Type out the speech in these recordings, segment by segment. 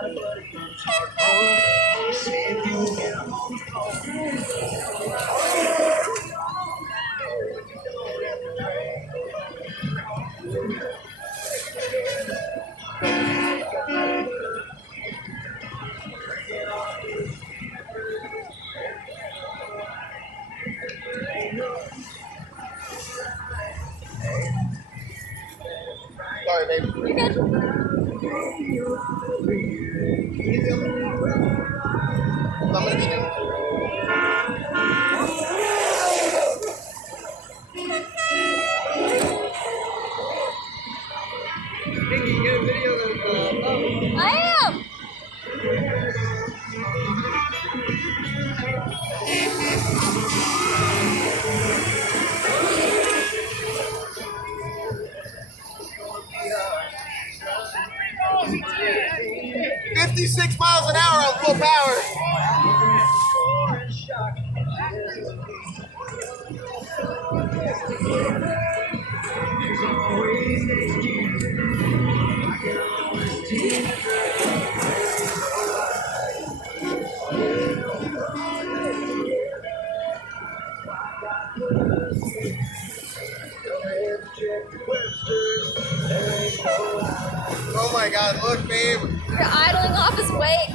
Sorry, baby. You're good. I'm gonna chill. Vicky, you get a video of I am. 56 miles an hour on full power. Oh my God, look, babe. You're idling off his weight.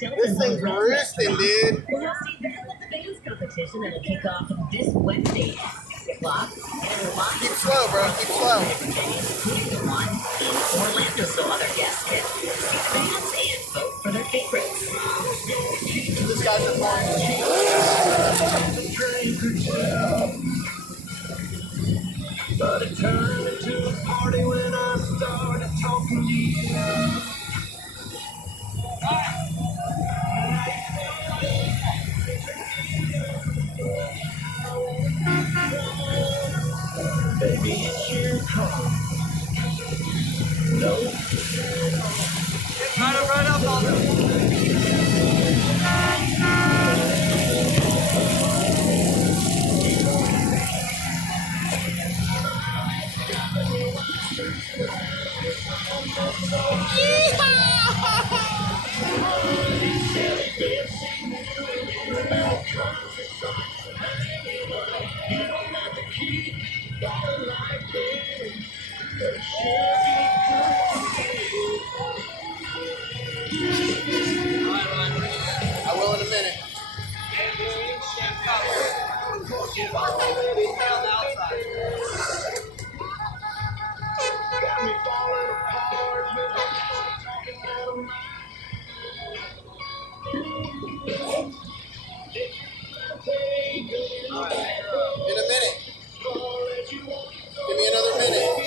This thing's roosting, dude. We'll see the dance competition that'll kick off this Wednesday at 6 o'clock. Keep slow, bro. Keep slow. Orlando, so other guests can see the bands and vote for their favorites. This guy's a fun. But it turned into a party when I started talking to you. Baby, it's your call. No. Right up on them. I will in a minute. In a minute. Give me another minute.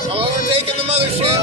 So overtaking the mothership.